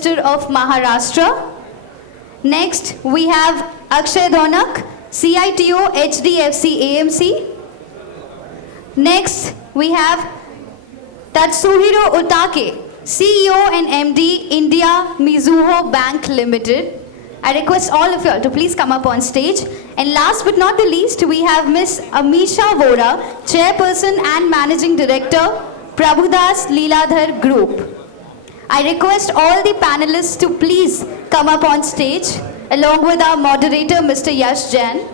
Minister of Maharashtra. Next, we have Akshay Dhanak, CITO HDFC AMC. Next, we have Tatsuhiro Otake, CEO and MD, India Mizuho Bank Limited. I request all of you all to please come up on stage. And last but not the least, we have Ms. Amisha Vora, Chairperson and Managing Director, Prabhudas Leeladhar Group. I request all the panelists to please come up on stage along with our moderator, Mr. Yash Jain.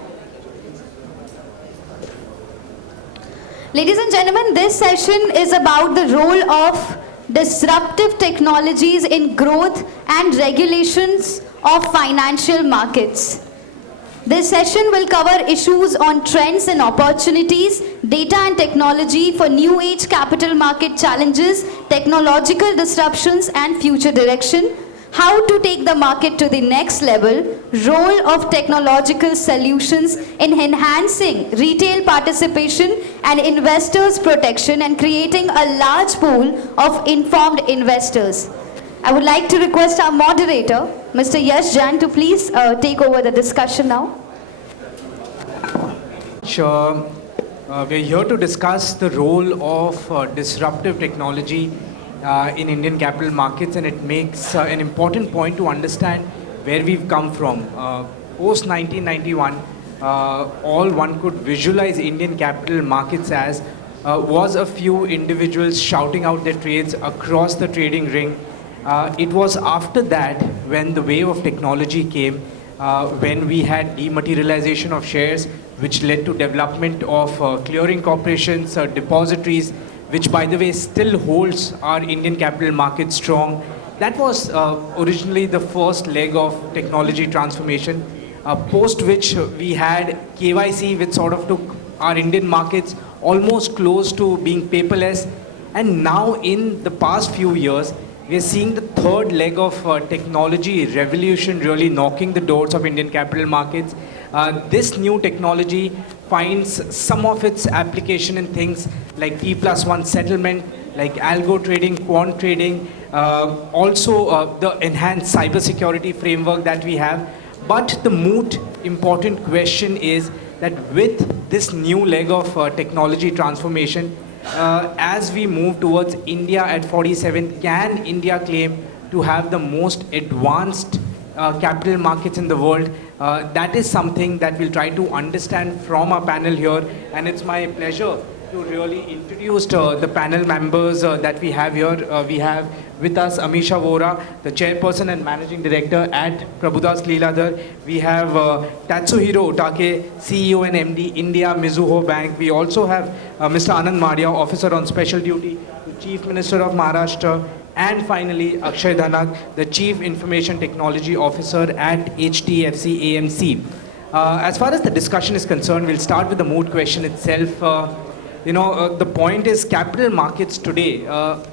Ladies and gentlemen, this session is about the role of disruptive technologies in growth and regulations of financial markets. This session will cover issues on trends and opportunities, data and technology for new age capital market challenges, technological disruptions and future direction, how to take the market to the next level, role of technological solutions in enhancing retail participation and investors' protection and creating a large pool of informed investors. I would like to request our moderator, Mr. Yash Jain, to please take over the discussion now. Sure. We're here to discuss the role of disruptive technology in Indian capital markets, and it makes an important point to understand where we've come from. Post 1991, all one could visualize Indian capital markets as was a few individuals shouting out their trades across the trading ring. It was after that when the wave of technology came, when we had dematerialization of shares, which led to development of clearing corporations, depositories, which by the way still holds our Indian capital market strong. That was originally the first leg of technology transformation, post which we had KYC, which sort of took our Indian markets almost close to being paperless. And now in the past few years, we are seeing the third leg of technology revolution really knocking the doors of Indian capital markets. This new technology finds some of its application in things like T+1 settlement, like algo trading, quant trading, also the enhanced cybersecurity framework that we have. But the moot important question is that with this new leg of technology transformation, as we move towards India at 47, can India claim to have the most advanced capital markets in the world? That is something that we'll try to understand from our panel here, and it's my pleasure to really introduce the panel members that we have here. We have with us Amisha Vora, the Chairperson and Managing Director at Prabhudas Leeladhar. We have Tatsuhiro Otake, CEO and MD, India Mizuho Bank. We also have Mr. Anand Madia, Officer on Special Duty to Chief Minister of Maharashtra. And finally, Akshay Dhanak, the Chief Information Technology Officer at HDFC AMC. As far as the discussion is concerned, we'll start with the moot question itself. The point is capital markets today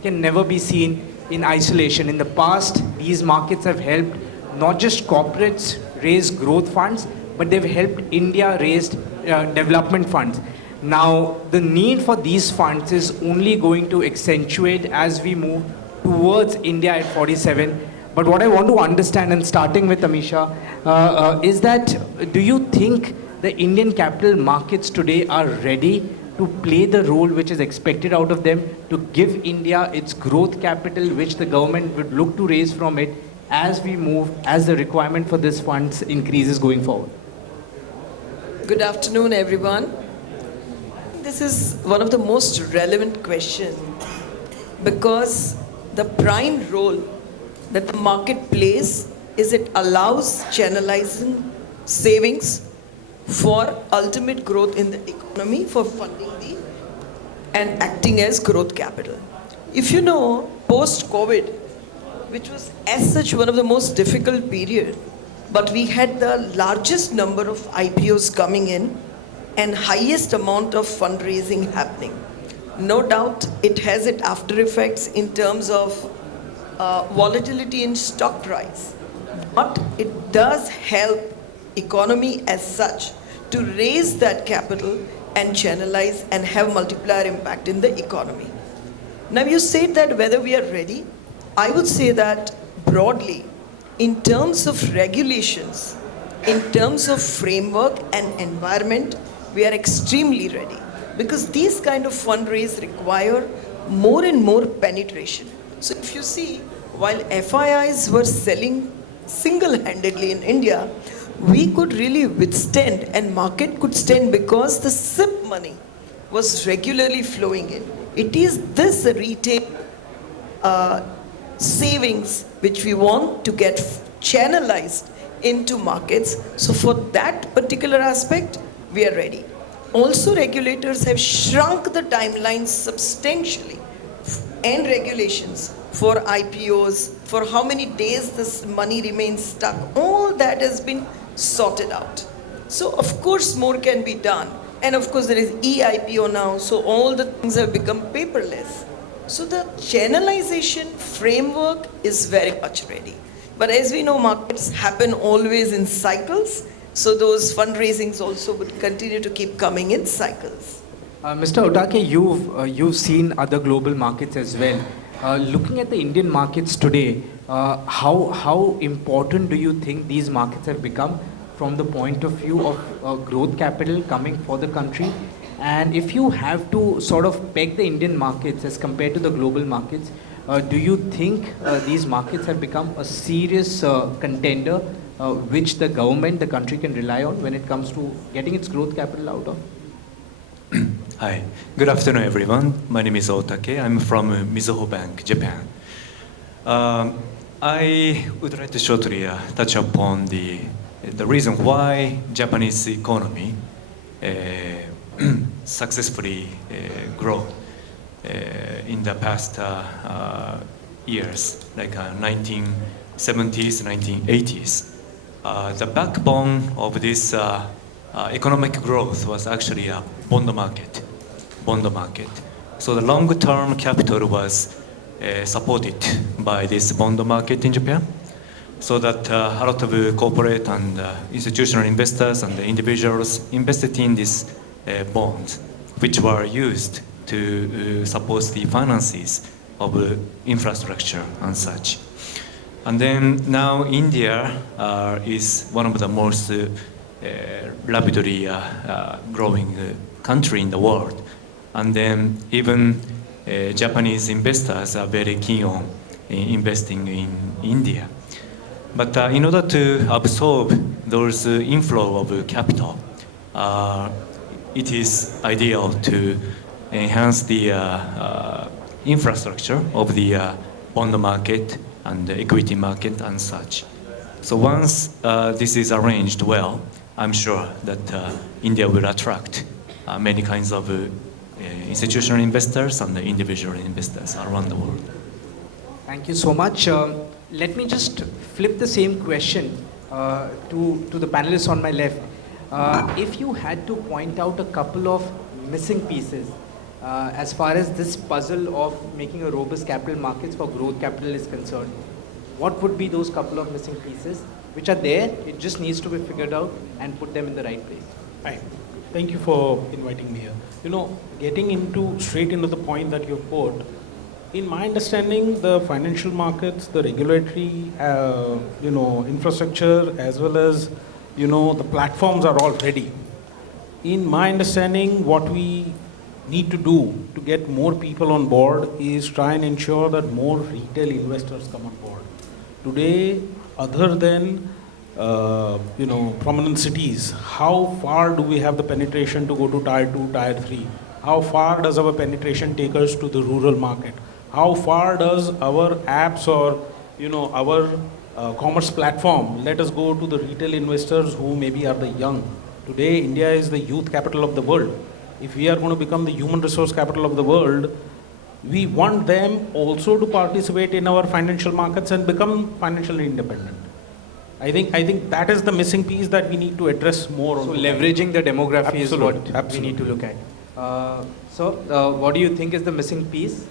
can never be seen in isolation. In the past, these markets have helped not just corporates raise growth funds, but they've helped India raise development funds. Now, the need for these funds is only going to accentuate as we move towards India at 47. But what I want to understand, and starting with Amisha, is that do you think the Indian capital markets today are ready to play the role which is expected out of them to give India its growth capital, which the government would look to raise from it as we move, as the requirement for this funds increases going forward? Good afternoon, everyone. This is one of the most relevant questions because the prime role that the market plays is it allows channelizing savings for ultimate growth in the economy, for funding and acting as growth capital. If you know, post-COVID, which was as such one of the most difficult period, but we had the largest number of IPOs coming in and highest amount of fundraising happening. No doubt it has its after effects in terms of volatility in stock price, but it does help economy as such to raise that capital and channelize and have multiplier impact in the economy. Now you said that whether we are ready, I would say that broadly, in terms of regulations, in terms of framework and environment, we are extremely ready. Because these kind of fundraise require more and more penetration. So if you see, while FIIs were selling single-handedly in India, we could really withstand and market could stand because the SIP money was regularly flowing in. It is this retail savings which we want to get channelized into markets. So for that particular aspect, we are ready. Also, regulators have shrunk the timelines substantially and regulations for IPOs, for how many days this money remains stuck. All that has been sorted out. So of course more can be done. And of course there is e-IPO now, so all the things have become paperless. So the channelization framework is very much ready. But as we know, markets happen always in cycles, so those fundraisings also will continue to keep coming in cycles. Mr. Otake, you've seen other global markets as well. Looking at the Indian markets today, how important do you think these markets have become from the point of view of growth capital coming for the country? And if you have to sort of peg the Indian markets as compared to the global markets, do you think these markets have become a serious contender which the government, the country can rely on when it comes to getting its growth capital out of? Hi, good afternoon everyone. My name is Otake. I'm from Mizuho Bank, Japan. I would like to shortly touch upon the reason why Japanese economy successfully grow in the past years, like 1970s, 1980s. The backbone of this economic growth was actually a bond market. So the long-term capital was supported by this bond market in Japan, so that a lot of corporate and institutional investors and individuals invested in these bonds, which were used to support the finances of infrastructure and such. And then now India is one of the most rapidly growing country in the world. And then even Japanese investors are very keen on investing in India. But in order to absorb those inflow of capital, it is ideal to enhance the infrastructure of the bond market and the equity market and such. So once this is arranged well, I'm sure that India will attract many kinds of institutional investors and individual investors around the world. Thank you so much. Let me just flip the same question to the panelists on my left. If you had to point out a couple of missing pieces as far as this puzzle of making a robust capital markets for growth capital is concerned, what would be those couple of missing pieces which are there? It just needs to be figured out and put them in the right place. Hi. Thank you for inviting me here. You know, getting straight into the point that you put, in my understanding, the financial markets, the regulatory, infrastructure, as well as, the platforms are all ready. In my understanding, what we need to do to get more people on board is try and ensure that more retail investors come on board. Today, other than prominent cities, how far do we have the penetration to go to tier 2, tier 3? How far does our penetration take us to the rural market? How far does our apps or our commerce platform let us go to the retail investors who maybe are the young? Today, India is the youth capital of the world. If we are going to become the human resource capital of the world, we want them also to participate in our financial markets and become financially independent. I think that is the missing piece that we need to address more. So leveraging the demography is what Absolutely. we need to look at. What do you think is the missing piece?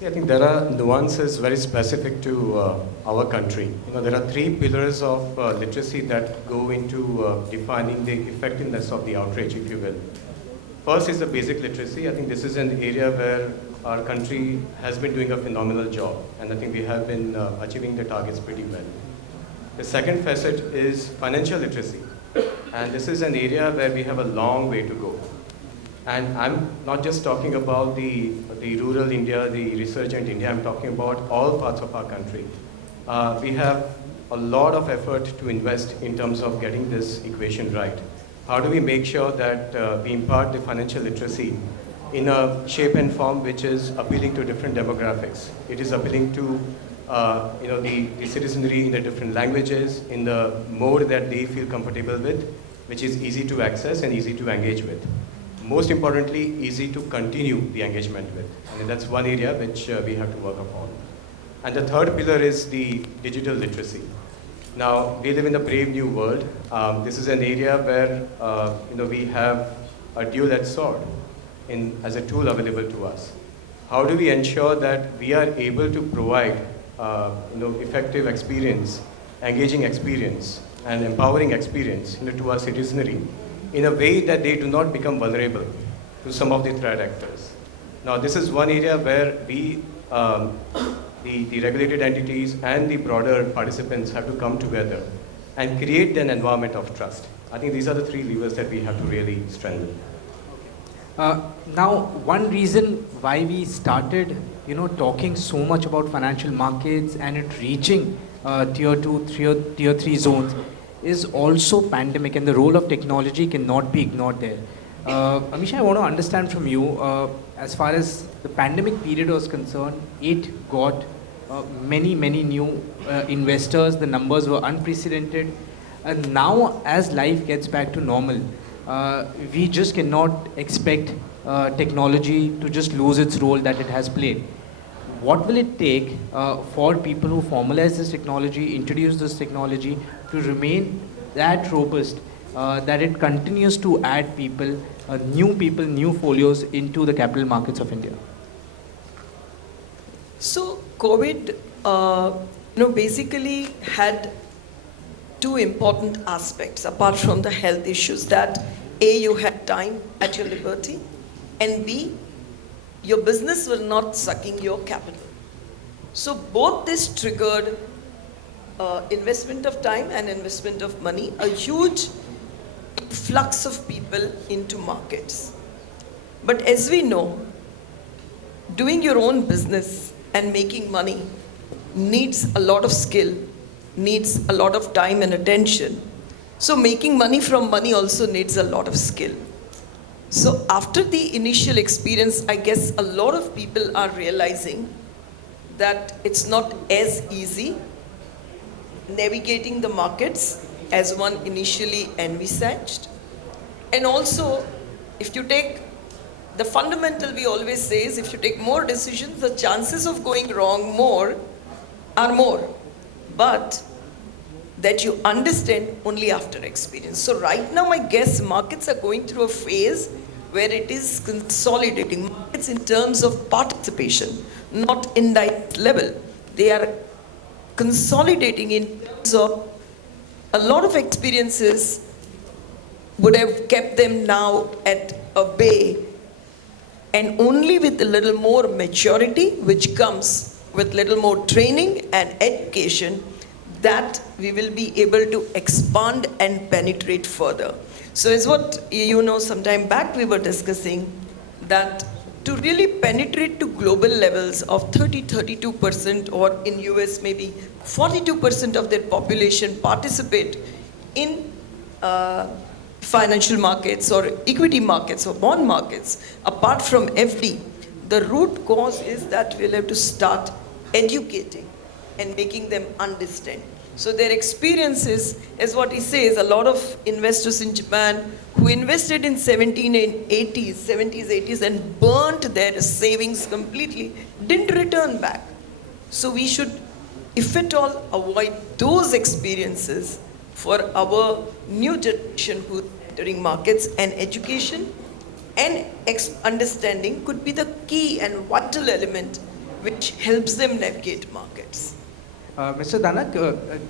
I think there are nuances very specific to our country. There are three pillars of literacy that go into defining the effectiveness of the outreach, if you will. First is the basic literacy. I think this is an area where our country has been doing a phenomenal job, and I think we have been achieving the targets pretty well. The second facet is financial literacy, and this is an area where we have a long way to go. And I'm not just talking about the rural India, the resurgent India, I'm talking about all parts of our country. We have a lot of effort to invest in terms of getting this equation right. How do we make sure that we impart the financial literacy in a shape and form which is appealing to different demographics? It is appealing to the citizenry in the different languages, in the mode that they feel comfortable with, which is easy to access and easy to engage with. Most importantly, easy to continue the engagement with. And that's one area which we have to work upon. And the third pillar is the digital literacy. Now, we live in a brave new world. This is an area where we have a dual-edged sword as a tool available to us. How do we ensure that we are able to provide effective experience, engaging experience, and empowering experience to our citizenry in a way that they do not become vulnerable to some of the threat actors? Now, this is one area where we, the regulated entities and the broader participants have to come together and create an environment of trust. I think these are the three levers that we have to really strengthen. Now, one reason why we started, talking so much about financial markets and it reaching tier 2, tier 3 zones is also pandemic, and the role of technology cannot be ignored there. Amisha, I want to understand from you, as far as the pandemic period was concerned, it got many new investors. The numbers were unprecedented. And now, as life gets back to normal, we just cannot expect technology to just lose its role that it has played. What will it take for people who formalize this technology, introduce this technology, to remain that robust, that it continues to add people, new folios into the capital markets of India? So COVID, basically had two important aspects apart from the health issues. That A, you had time at your liberty, and B, your business was not sucking your capital. So both this triggered investment of time and investment of money, a huge influx of people into markets. But as we know, doing your own business and making money needs a lot of skill, needs a lot of time and attention. So making money from money also needs a lot of skill. So after the initial experience, I guess a lot of people are realizing that it's not as easy navigating the markets as one initially envisaged. And also, if you take the fundamental, we always say, is if you take more decisions, the chances of going wrong are more. But that you understand only after experience. So right now, I guess markets are going through a phase where it is consolidating. Markets in terms of participation, not indirect level. They are consolidating in terms of a lot of experiences would have kept them now at a bay, and only with a little more maturity, which comes with little more training and education, that we will be able to expand and penetrate further. So as what some time back we were discussing, that to really penetrate to global levels of 32%, or in US maybe 42% of their population participate in financial markets or equity markets or bond markets, apart from FD, the root cause is that we'll have to start educating and making them understand. So their experiences, as what he says, a lot of investors in Japan who invested in 70s, 80s and burnt their savings completely, didn't return back. So we should, if at all, avoid those experiences for our new generation who are entering markets, and education and understanding could be the key and vital element which helps them navigate markets. Mr. Danak,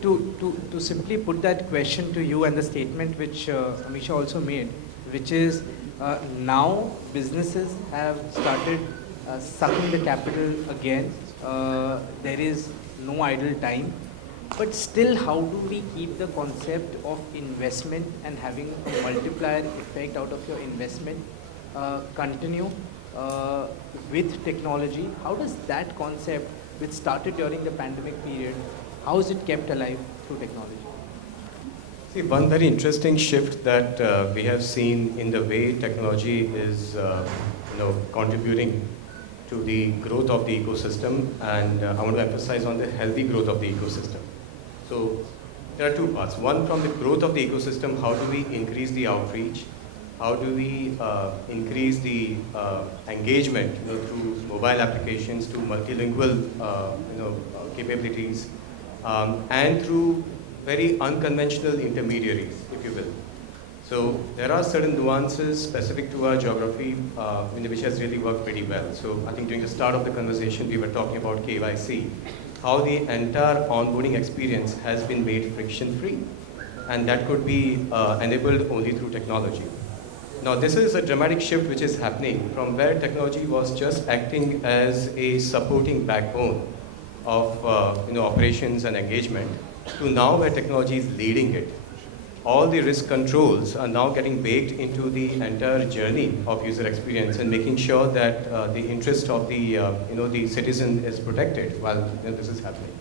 to simply put that question to you, and the statement which Amisha also made, which is now businesses have started sucking the capital again. There is no idle time. But still, how do we keep the concept of investment and having a multiplier effect out of your investment continue with technology? How does that concept, which started during the pandemic period, how is it kept alive through technology? See, one very interesting shift that we have seen in the way technology is, contributing to the growth of the ecosystem, and I want to emphasize on the healthy growth of the ecosystem. So there are two parts. One, from the growth of the ecosystem, how do we increase the outreach? How do we increase the engagement, through mobile applications, to multilingual, capabilities, and through very unconventional intermediaries, if you will. So there are certain nuances specific to our geography, which has really worked pretty well. So I think during the start of the conversation, we were talking about KYC, how the entire onboarding experience has been made friction-free, and that could be enabled only through technology. Now, this is a dramatic shift which is happening from where technology was just acting as a supporting backbone of operations and engagement, to now where technology is leading it. All the risk controls are now getting baked into the entire journey of user experience, and making sure that the interest of the citizen is protected while this is happening.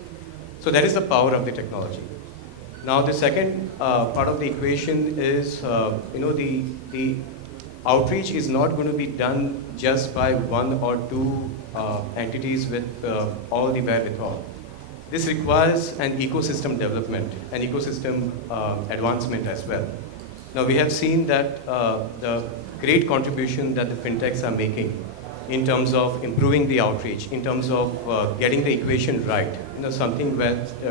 So that is the power of the technology. Now, the second part of the equation is, the outreach is not going to be done just by one or two entities with all the wherewithal. This requires an ecosystem development, an ecosystem advancement as well. Now, we have seen that the great contribution that the fintechs are making in terms of improving the outreach, in terms of getting the equation right, something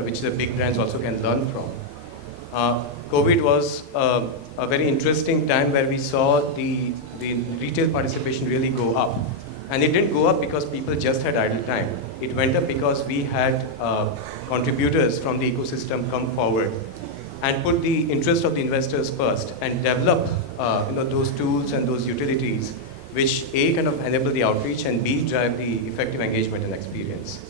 which the big brands also can learn from. COVID was a very interesting time where we saw the retail participation really go up. And it didn't go up because people just had idle time. It went up because we had contributors from the ecosystem come forward and put the interest of the investors first, and develop those tools and those utilities which A, kind of enable the outreach, and B, drive the effective engagement and experience.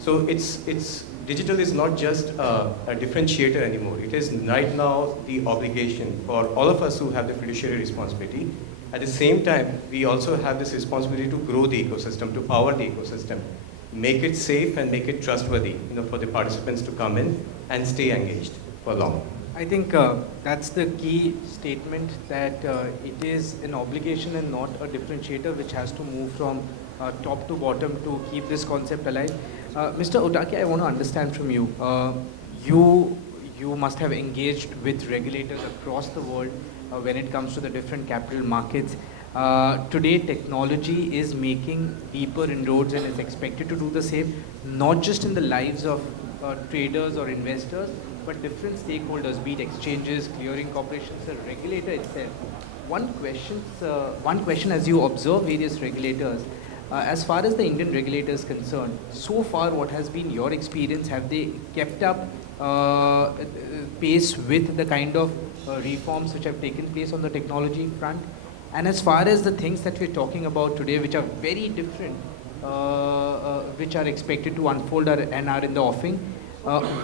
So digital is not just a differentiator anymore. It is right now the obligation for all of us who have the fiduciary responsibility. At the same time, we also have this responsibility to grow the ecosystem, to power the ecosystem, make it safe and make it trustworthy, for the participants to come in and stay engaged for long. I think that's the key statement, that it is an obligation and not a differentiator, which has to move from top to bottom to keep this concept alive. Mr. Otake, I want to understand from you. You must have engaged with regulators across the world when it comes to the different capital markets. Today, technology is making deeper inroads and is expected to do the same, not just in the lives of traders or investors, but different stakeholders, be it exchanges, clearing corporations, the regulator itself. One question as you observe various regulators, as far as the Indian regulator is concerned, so far what has been your experience? Have they kept up pace with the kind of reforms which have taken place on the technology front? And as far as the things that we're talking about today, which are very different, which are expected to unfold and are in the offing,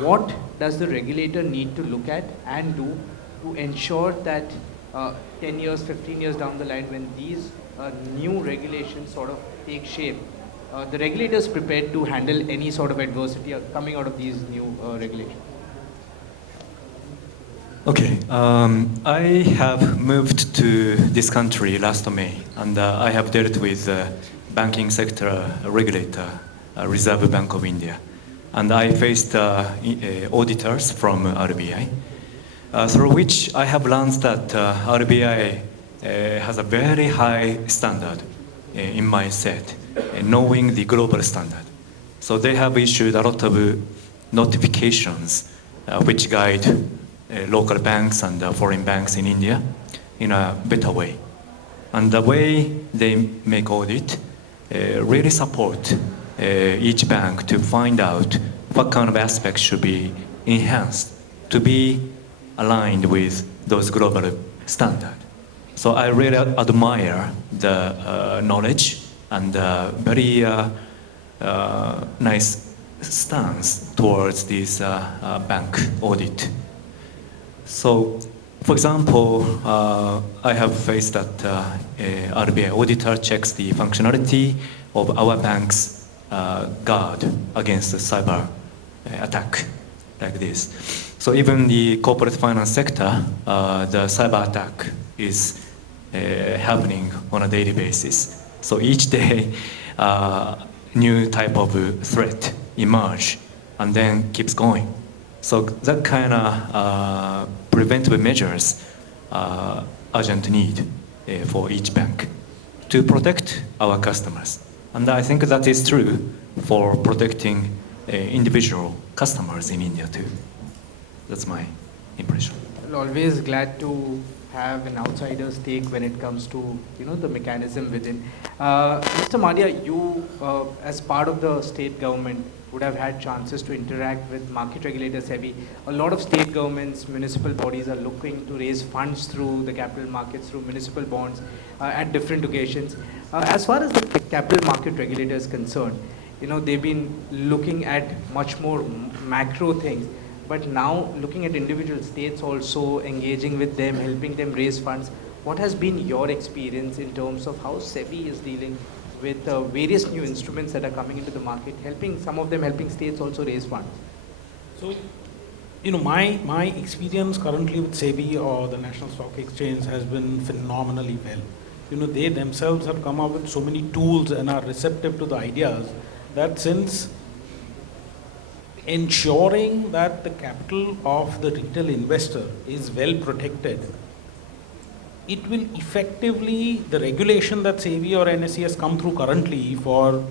what does the regulator need to look at and do to ensure that 10 years, 15 years down the line, when these new regulations sort of take shape, the regulator is prepared to handle any sort of adversity coming out of these new regulations? Okay, I have moved to this country last May, and I have dealt with banking sector regulator, Reserve Bank of India, and I faced auditors from RBI, through which I have learned that RBI has a very high standard in mindset, knowing the global standard. So they have issued a lot of notifications which guide local banks and foreign banks in India in a better way. And the way they make audit really support each bank to find out what kind of aspects should be enhanced to be aligned with those global standards. So I really admire the knowledge and very nice stance towards this bank audit. So, for example, I have faced that RBI auditor checks the functionality of our bank's guard against the cyber attack like this. So even the corporate finance sector, the cyber attack is happening on a daily basis. So each day, new type of threat emerge and then keeps going. So that kind of preventive measures urgent need for each bank to protect our customers. And I think that is true for protecting individual customers in India too. That's my impression. Well, always glad to have an outsider's take when it comes to the mechanism within. Mr. Madia, you as part of the state government would have had chances to interact with market regulator SEBI. A lot of state governments, municipal bodies are looking to raise funds through the capital markets, through municipal bonds at different occasions. As far as the capital market regulator is concerned, they've been looking at much more macro things. But now looking at individual states also, engaging with them, helping them raise funds, what has been your experience in terms of how SEBI is dealing with various new instruments that are coming into the market, some of them helping states also raise funds? So, my experience currently with SEBI or the National Stock Exchange has been phenomenally well. They themselves have come up with so many tools and are receptive to the ideas that since ensuring that the capital of the retail investor is well protected, it will effectively, the regulation that SEBI or NSE has come through currently so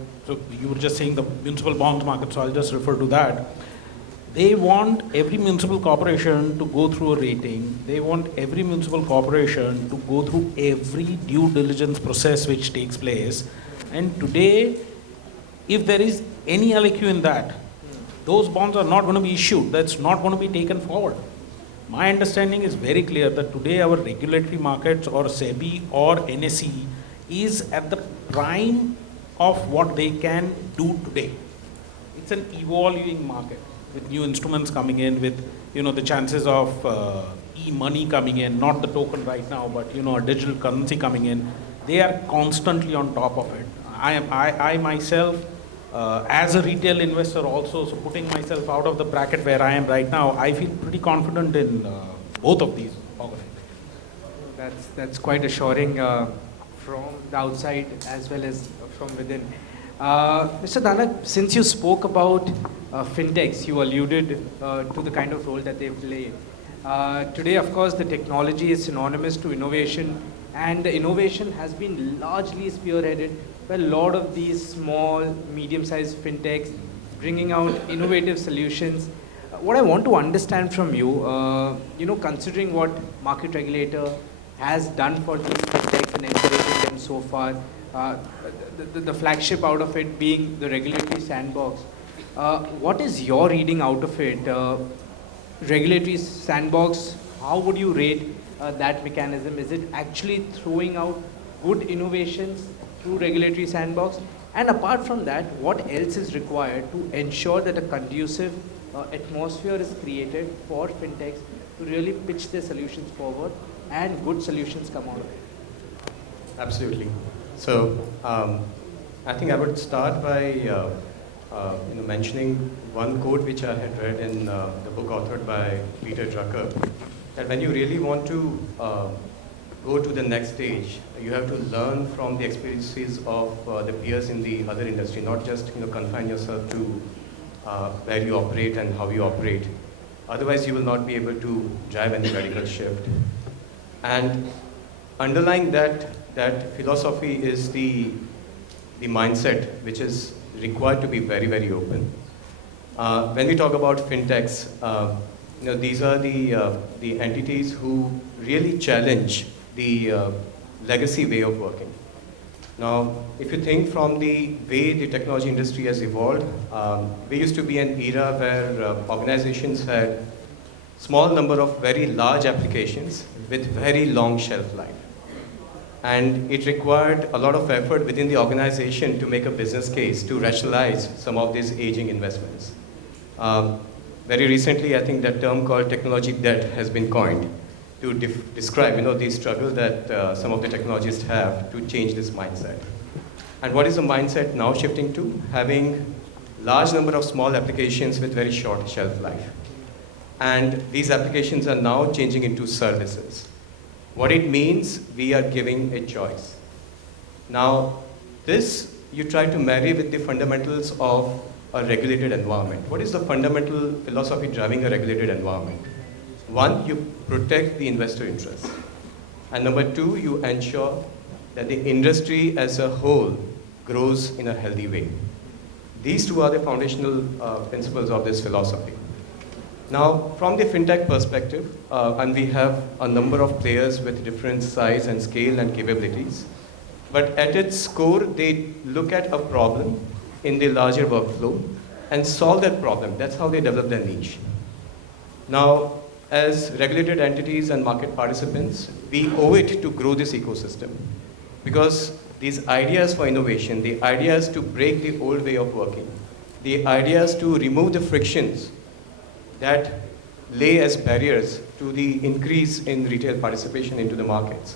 you were just saying the municipal bonds market, so I'll just refer to that. They want every municipal corporation to go through a rating. They want every municipal corporation to go through every due diligence process which takes place. And today, if there is any LAQ in that, those bonds are not going to be issued. That's not going to be taken forward. My understanding is very clear that today our regulatory markets or SEBI or NSE is at the prime of what they can do today. It's an evolving market with new instruments coming in, with the chances of e-money coming in, not the token right now, but a digital currency coming in. They are constantly on top of it. I myself, as a retail investor also, so putting myself out of the bracket where I am right now, I feel pretty confident in both of these organizations. That's quite assuring from the outside as well as from within. Mr. Danak, since you spoke about fintechs, you alluded to the kind of role that they play. Today, of course, the technology is synonymous to innovation, and the innovation has been largely spearheaded by a lot of these small, medium-sized fintechs bringing out innovative solutions. What I want to understand from you, considering what market regulator has done for these fintechs and encouraging them so far, the flagship out of it being the regulatory sandbox, what is your reading out of it? Regulatory sandbox, how would you rate that mechanism? Is it actually throwing out good innovations through regulatory sandbox? And apart from that, what else is required to ensure that a conducive atmosphere is created for fintechs to really pitch their solutions forward and good solutions come out of it? Absolutely. So I think I would start by mentioning one quote which I had read in the book authored by Peter Drucker, that when you really want to go to the next stage, you have to learn from the experiences of the peers in the other industry, not just confine yourself to where you operate and how you operate. Otherwise, you will not be able to drive any radical shift. And underlying that philosophy is the mindset which is required to be very, very open. When we talk about fintechs, these are the entities who really challenge the legacy way of working. Now, if you think from the way the technology industry has evolved, we used to be an era where organizations had small number of very large applications with very long shelf life. And it required a lot of effort within the organization to make a business case to rationalize some of these aging investments. Very recently, I think that term called technology debt has been coined to describe, the struggle that some of the technologists have to change this mindset. And what is the mindset now shifting to? Having large number of small applications with very short shelf life. And these applications are now changing into services. What it means, we are giving a choice. Now, this you try to marry with the fundamentals of a regulated environment. What is the fundamental philosophy driving a regulated environment? One, you protect the investor interest. And number two, you ensure that the industry as a whole grows in a healthy way. These two are the foundational principles of this philosophy. Now, from the fintech perspective, and we have a number of players with different size and scale and capabilities, but at its core, they look at a problem in the larger workflow and solve that problem. That's how they develop their niche. Now, as regulated entities and market participants, we owe it to grow this ecosystem because these ideas for innovation, the ideas to break the old way of working, the ideas to remove the frictions that lay as barriers to the increase in retail participation into the markets,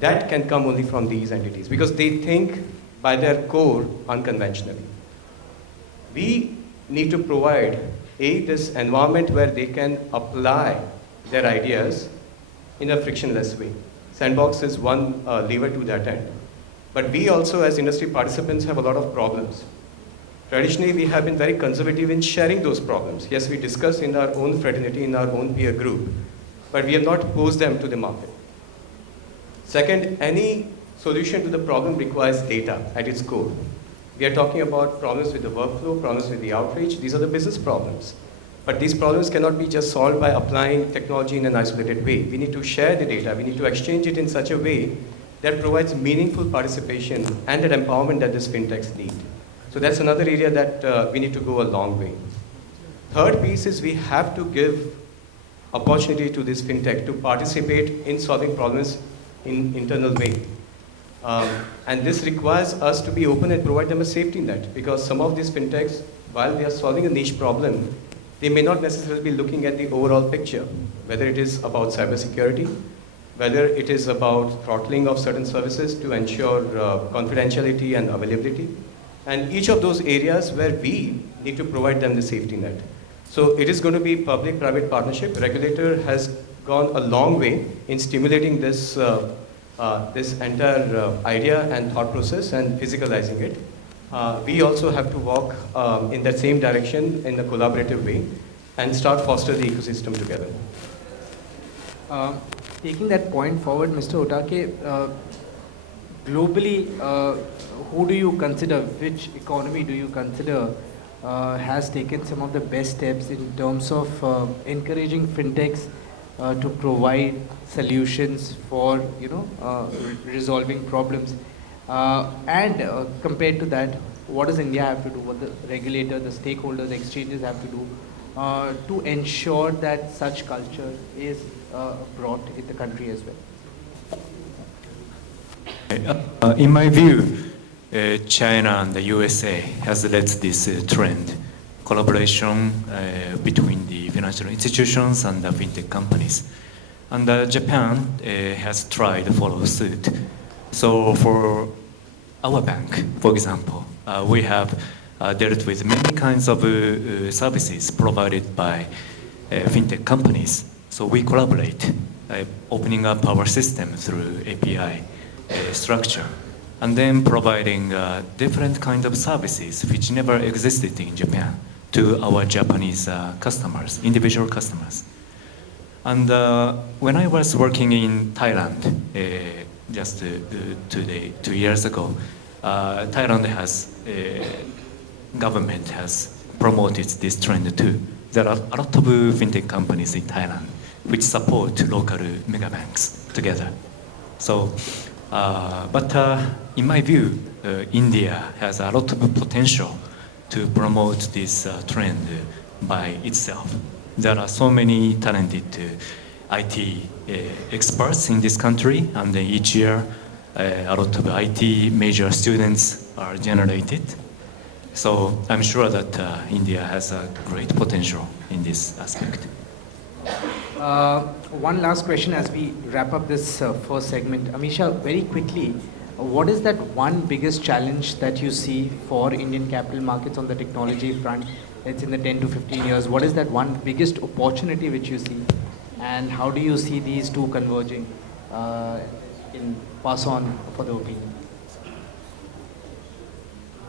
that can come only from these entities because they think by their core unconventionally. We need to provide this environment where they can apply their ideas in a frictionless way. Sandbox is one lever to that end. But we also, as industry participants, have a lot of problems. Traditionally, we have been very conservative in sharing those problems. Yes, we discuss in our own fraternity, in our own peer group, but we have not posed them to the market. Second, any solution to the problem requires data at its core. We are talking about problems with the workflow, problems with the outreach. These are the business problems. But these problems cannot be just solved by applying technology in an isolated way. We need to share the data. We need to exchange it in such a way that provides meaningful participation and that empowerment that these fintechs need. So that's another area that we need to go a long way. Third piece is we have to give opportunity to this fintech to participate in solving problems in internal way. And this requires us to be open and provide them a safety net because some of these fintechs, while they are solving a niche problem, they may not necessarily be looking at the overall picture, whether it is about cybersecurity, whether it is about throttling of certain services to ensure confidentiality and availability, and each of those areas where we need to provide them the safety net. So it is going to be public-private partnership. Regulator has gone a long way in stimulating this this entire idea and thought process and physicalizing it. We also have to walk in that same direction in a collaborative way and start foster the ecosystem together. Taking that point forward, Mr. Otake, globally, who do you consider, which economy do you consider has taken some of the best steps in terms of encouraging fintechs to provide solutions for resolving problems, and compared to that, what does India have to do, what the regulator, the stakeholders, exchanges have to do to ensure that such culture is brought in the country as well? In my view, China and the USA has led this trend, collaboration between the financial institutions and the fintech companies. And Japan has tried to follow suit. So for our bank, for example, we have dealt with many kinds of services provided by fintech companies. So we collaborate, opening up our system through API structure, and then providing different kinds of services which never existed in Japan to our Japanese customers, individual customers. And when I was working in Thailand just 2 years ago, Thailand has, government has promoted this trend too. There are a lot of fintech companies in Thailand which support local mega banks together. So, but in my view, India has a lot of potential to promote this trend by itself. There are so many talented IT experts in this country, and each year a lot of IT major students are generated. So I'm sure that India has a great potential in this aspect. One last question as we wrap up this first segment. Amisha, very quickly, what is that one biggest challenge that you see for Indian capital markets on the technology front? It's in the 10 to 15 years. What is that one biggest opportunity which you see? And how do you see these two converging? In pass on for the opinion.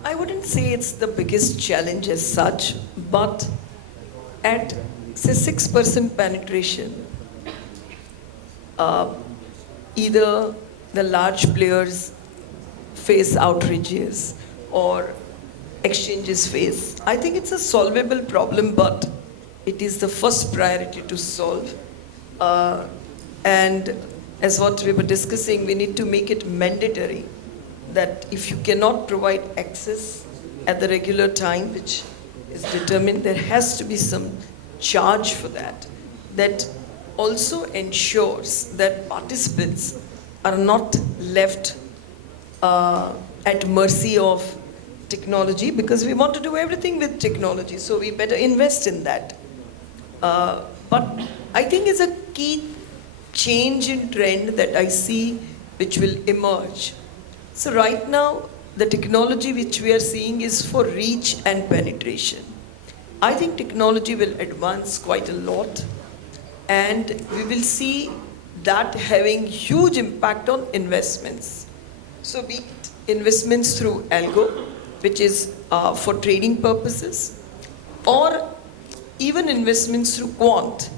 I wouldn't say it's the biggest challenge as such, but at say 6% penetration, either the large players face outrages or exchanges face. I think it's a solvable problem, but it is the first priority to solve. And as what we were discussing, we need to make it mandatory that if you cannot provide access at the regular time, which is determined, there has to be some charge for that. That also ensures that participants are not left at mercy of technology, because we want to do everything with technology, so we better invest in that. But I think it's a key change in trend that I see which will emerge. So right now, the technology which we are seeing is for reach and penetration. I think technology will advance quite a lot, and we will see that having huge impact on investments. So be it investments through algo, which is for trading purposes, or even investments through quant.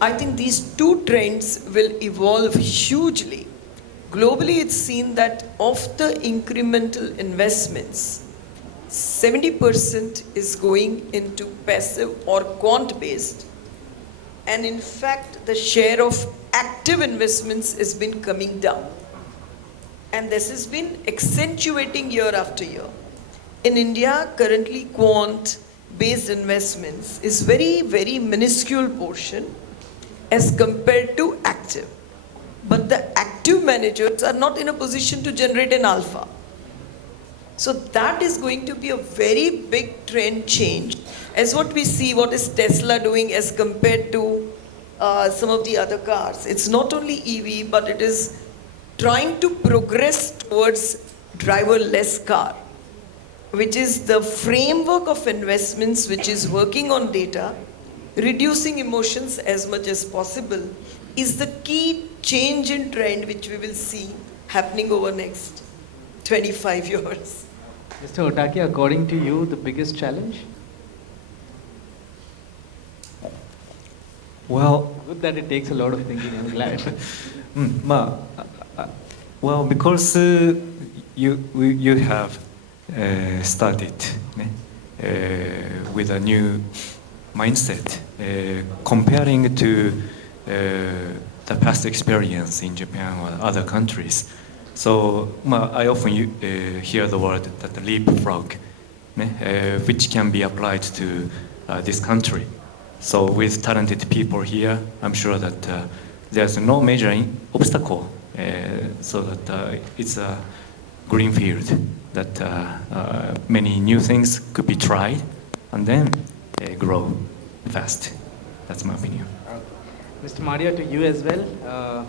I think these two trends will evolve hugely. Globally, it's seen that of the incremental investments, 70% is going into passive or quant-based. And in fact, the share of active investments has been coming down. And this has been accentuating year after year. In India, currently quant-based investments is very, very minuscule portion as compared to active. But the active managers are not in a position to generate an alpha. So that is going to be a very big trend change. As what we see, what is Tesla doing as compared to some of the other cars. It's not only EV, but it is trying to progress towards driverless car, which is the framework of investments which is working on data, reducing emotions as much as possible, is the key change in trend which we will see happening over next 25 years. Mr. Otake, according to you, the biggest challenge? Well, Good that it takes a lot of thinking, I'm glad. Well, because you have started with a new mindset, comparing to the past experience in Japan or other countries. So I often hear the word that the leapfrog, which can be applied to this country. So with talented people here, I'm sure that there's no major obstacle, so that it's a green field that many new things could be tried and then grow fast. That's my opinion. Mr. Maria, to you as well,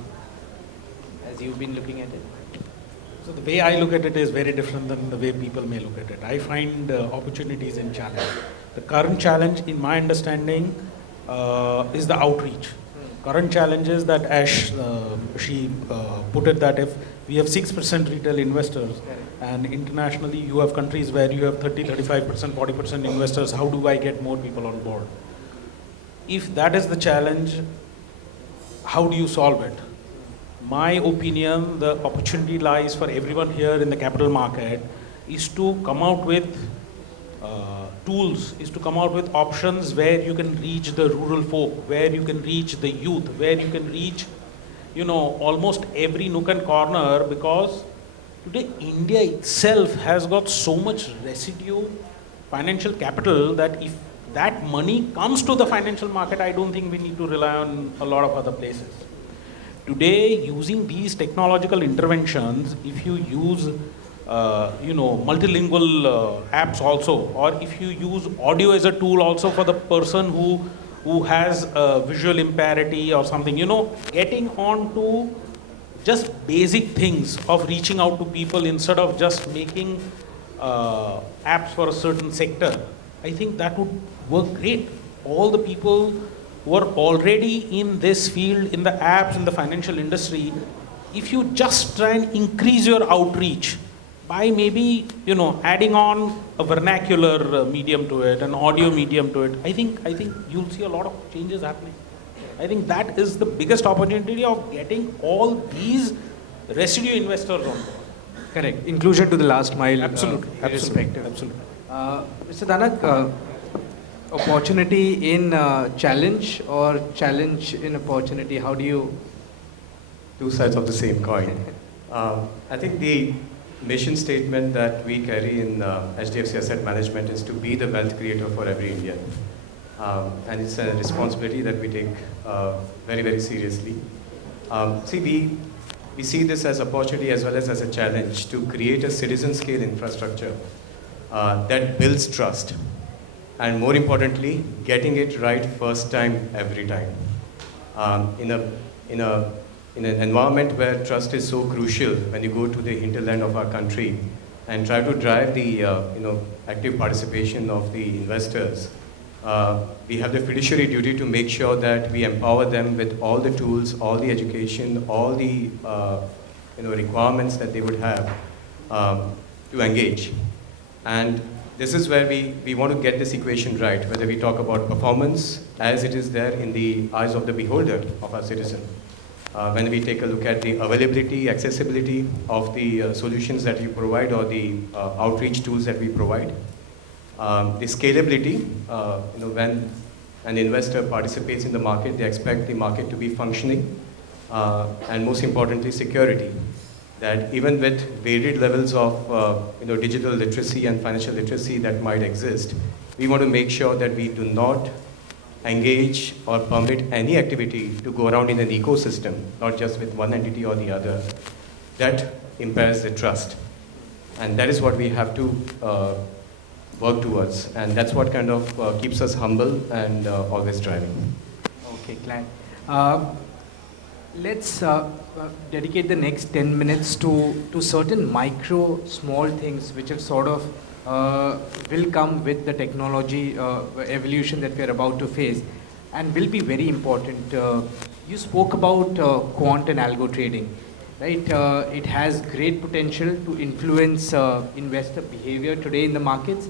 as you've been looking at it. So the way I look at it is very different than the way people may look at it. I find opportunities in challenge. The current challenge, in my understanding, is the outreach. Current challenge is that, as she put it, that if we have 6% retail investors, and internationally you have countries where you have 30, 35%, 40% investors, how do I get more people on board? If that is the challenge, how do you solve it? My opinion, the opportunity lies for everyone here in the capital market is to come out with tools, is to come out with options where you can reach the rural folk, where you can reach the youth, where you can reach, almost every nook and corner, because today India itself has got so much residue financial capital that if that money comes to the financial market, I don't think we need to rely on a lot of other places. today, using these technological interventions, if you use multilingual apps also, or if you use audio as a tool also for the person who has a visual impairity or something, getting on to just basic things of reaching out to people instead of just making apps for a certain sector, I think that would work great. All the people who are already in this field, in the apps, in the financial industry, if you just try and increase your outreach by maybe, adding on a vernacular medium to it, an audio medium to it, I think you'll see a lot of changes happening. I think that is the biggest opportunity of getting all these residue investors on board. Correct. Inclusion to the last mile. Absolutely. Irrespective. Absolutely. Mr. Danak, opportunity in challenge or challenge in opportunity? How do you? Two sides of the same coin. I think the mission statement that we carry in HDFC Asset Management is to be the wealth creator for every Indian. And it's a responsibility that we take very, very seriously. We see this as opportunity as well as a challenge to create a citizen scale infrastructure that builds trust. And more importantly, getting it right first time, every time. In an environment where trust is so crucial, when you go to the hinterland of our country and try to drive the active participation of the investors, we have the fiduciary duty to make sure that we empower them with all the tools, all the education, all the requirements that they would have to engage. And this is where we want to get this equation right, whether we talk about performance as it is there in the eyes of the beholder of our citizen. When we take a look at the availability, accessibility of the solutions that we provide or the outreach tools that we provide. The scalability, when an investor participates in the market, they expect the market to be functioning. And most importantly, security. That even with varied levels of digital literacy and financial literacy that might exist, we want to make sure that we do not engage or permit any activity to go around in an ecosystem, not just with one entity or the other, that impairs the trust. And that is what we have to work towards. And that's what kind of keeps us humble and always striving. Okay, glad. Let's dedicate the next 10 minutes to certain micro, small things which have sort of will come with the technology evolution that we are about to face and will be very important. You spoke about quant and algo trading, right? It has great potential to influence investor behavior today in the markets,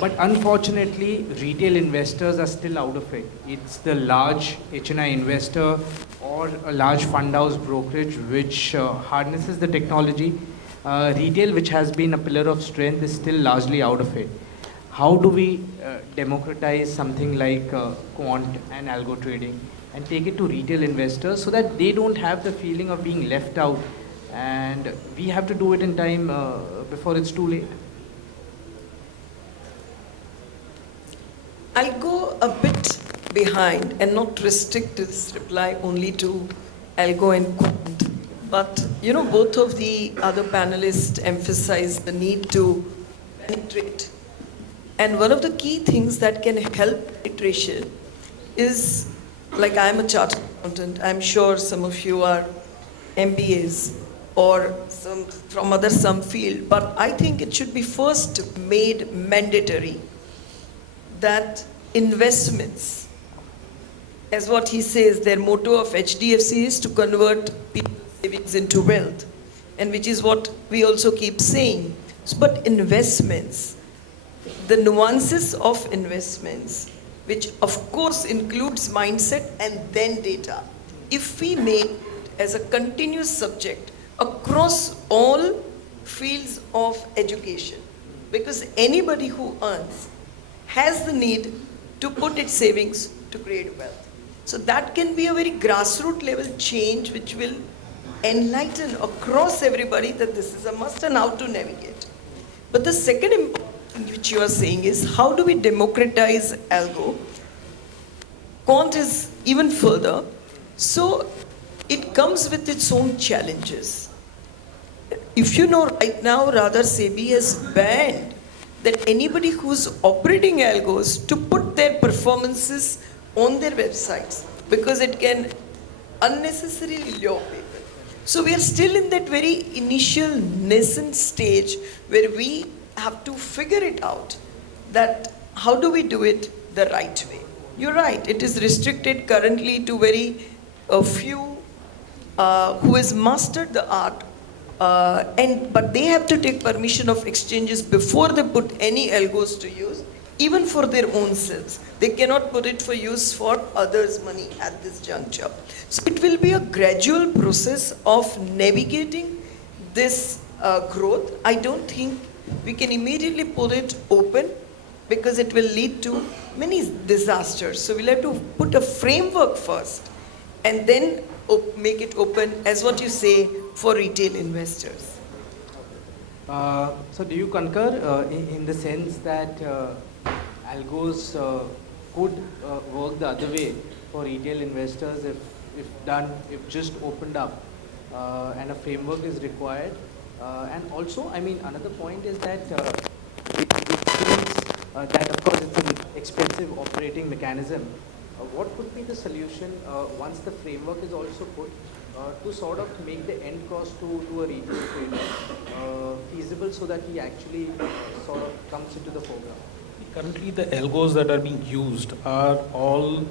but unfortunately, retail investors are still out of it. It's the large HNI investor or a large fund house brokerage which harnesses the technology. Retail, which has been a pillar of strength, is still largely out of it. How do we democratize something like quant and algo trading and take it to retail investors so that they don't have the feeling of being left out and we have to do it in time before it's too late? I'll go a bit behind and not restrict this reply only to algo and quant. But, both of the other panelists emphasize the need to penetrate. And one of the key things that can help penetration is, like I'm a chartered accountant, I'm sure some of you are MBAs or from some field, but I think it should be first made mandatory that investments, as what he says, their motto of HDFC is to convert people's savings into wealth, and which is what we also keep saying. But investments, the nuances of investments, which of course includes mindset and then data, if we make it as a continuous subject across all fields of education, because anybody who earns has the need to put its savings to create wealth. So that can be a very grassroots level change which will enlighten across everybody that this is a must and how to navigate. But the second important thing which you are saying is how do we democratize algo? Quant is even further. So it comes with its own challenges. If you know right now, rather SEBI has banned that anybody who's operating algos to put their performances on their websites because it can unnecessarily lure people. So we are still in that very initial nascent stage where we have to figure it out that how do we do it the right way. You're right, it is restricted currently to very few who has mastered the art but they have to take permission of exchanges before they put any algos to use, even for their own selves. They cannot put it for use for others' money at this juncture. So it will be a gradual process of navigating this growth. I don't think we can immediately put it open because it will lead to many disasters. So we'll have to put a framework first and then make it open, as what you say, for retail investors. So do you concur in the sense that algos could work the other way for retail investors if just opened up and a framework is required? And also, I mean, another point is that it seems that of course it's an expensive operating mechanism. What could be the solution once the framework is also put to sort of make the end cost to a retail trader feasible so that he actually sort of comes into the foreground? Currently, the algos that are being used are all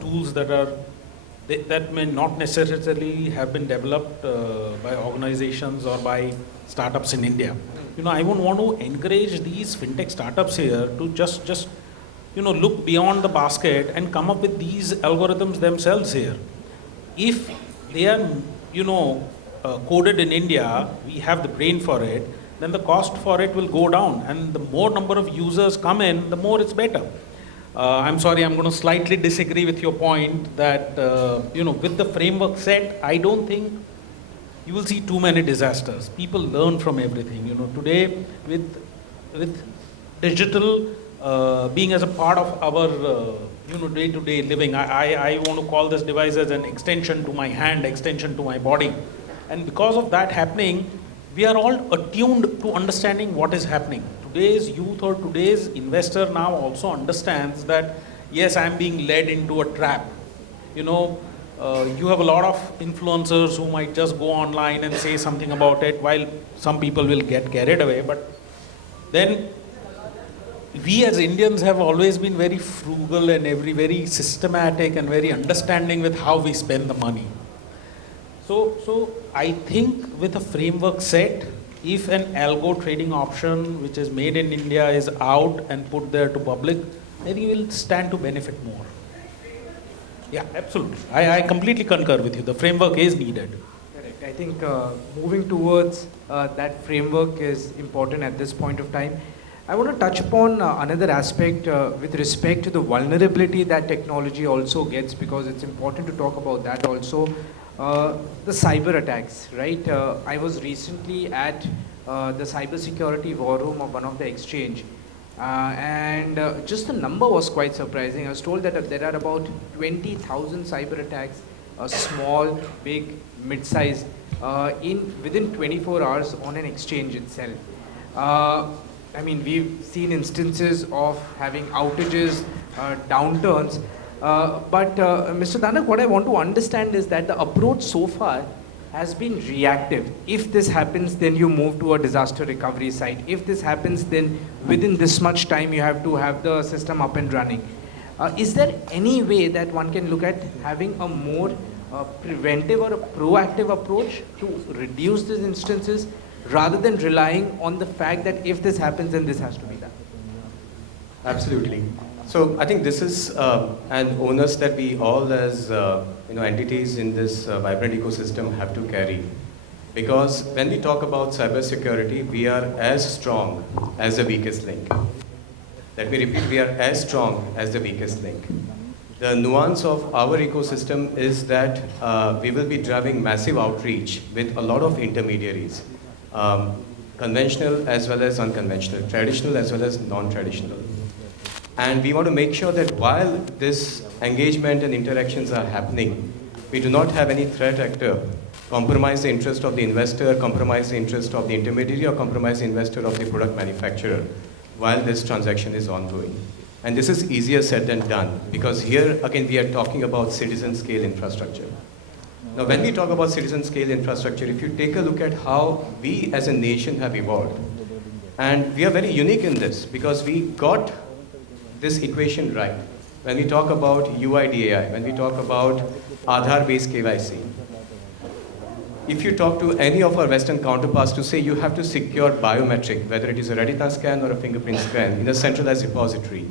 tools that may not necessarily have been developed by organizations or by startups in India. You know, I would want to encourage these fintech startups here to just look beyond the basket and come up with these algorithms themselves here. If they are, coded in India, we have the brain for it, then the cost for it will go down. And the more number of users come in, the more it's better. I'm sorry, I'm going to slightly disagree with your point that, with the framework set, I don't think you will see too many disasters. People learn from everything. Today with digital being as a part of our day-to-day living, I want to call this device as an extension to my hand, extension to my body. And because of that happening, we are all attuned to understanding what is happening. Today's youth or today's investor now also understands that, yes, I'm being led into a trap. You have a lot of influencers who might just go online and say something about it, while some people will get carried away. But then we as Indians have always been very frugal and very systematic and very understanding with how we spend the money. So I think with a framework set, if an algo trading option which is made in India is out and put there to public, then you will stand to benefit more. Yeah, absolutely. I completely concur with you. The framework is needed. Correct. I think moving towards that framework is important at this point of time. I want to touch upon another aspect with respect to the vulnerability that technology also gets, because it's important to talk about that also. The cyber attacks, right? I was recently at the cybersecurity war room of one of the exchange, and just the number was quite surprising. I was told that there are about 20,000 cyber attacks, small, big, mid-sized, within 24 hours on an exchange itself. I mean, we've seen instances of having outages, downturns, but Mr. Danak, what I want to understand is that the approach so far has been reactive. If this happens, then you move to a disaster recovery site. If this happens, then within this much time you have to have the system up and running. Is there any way that one can look at having a more preventive or a proactive approach to reduce these instances, rather than relying on the fact that if this happens, then this has to be done? Absolutely. So I think this is an onus that we all as entities in this vibrant ecosystem have to carry. Because when we talk about cybersecurity, we are as strong as the weakest link. Let me repeat, we are as strong as the weakest link. The nuance of our ecosystem is that we will be driving massive outreach with a lot of intermediaries. Conventional as well as unconventional, traditional as well as non-traditional. And we want to make sure that while this engagement and interactions are happening, we do not have any threat actor compromise the interest of the investor, compromise the interest of the intermediary, or compromise the investor of the product manufacturer while this transaction is ongoing. And this is easier said than done, because here again we are talking about citizen scale infrastructure. Now when we talk about citizen scale infrastructure, if you take a look at how we as a nation have evolved, and we are very unique in this because we got this equation right. When we talk about UIDAI, when we talk about Aadhaar-based KYC, if you talk to any of our Western counterparts to say you have to secure biometric, whether it is a retina scan or a fingerprint scan, in a centralized repository,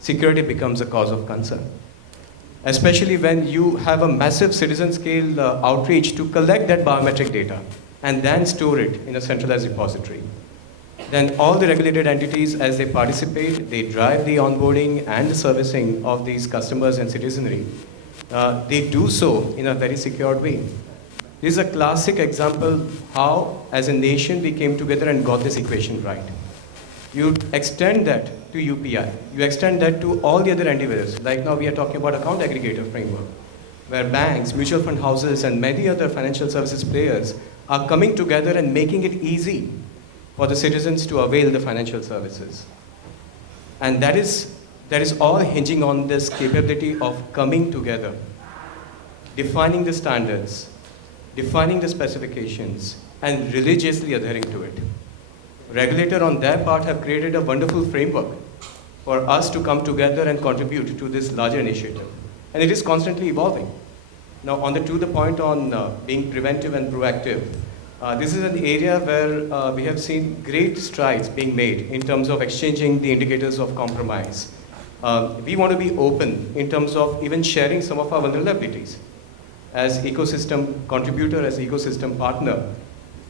security becomes a cause of concern. Especially when you have a massive citizen scale outreach to collect that biometric data and then store it in a centralized repository. Then all the regulated entities, as they participate, they drive the onboarding and the servicing of these customers and citizenry. They do so in a very secured way. This is a classic example how, as a nation, we came together and got this equation right. You extend that to UPI. You extend that to all the other endeavors. Like now we are talking about account aggregator framework, where banks, mutual fund houses, and many other financial services players are coming together and making it easy for the citizens to avail the financial services. And that is all hinging on this capability of coming together, defining the standards, defining the specifications, and religiously adhering to it. Regulator on their part have created a wonderful framework for us to come together and contribute to this larger initiative. And it is constantly evolving. Now, to the point on being preventive and proactive, this is an area where we have seen great strides being made in terms of exchanging the indicators of compromise. We want to be open in terms of even sharing some of our vulnerabilities. As ecosystem contributor, as ecosystem partner,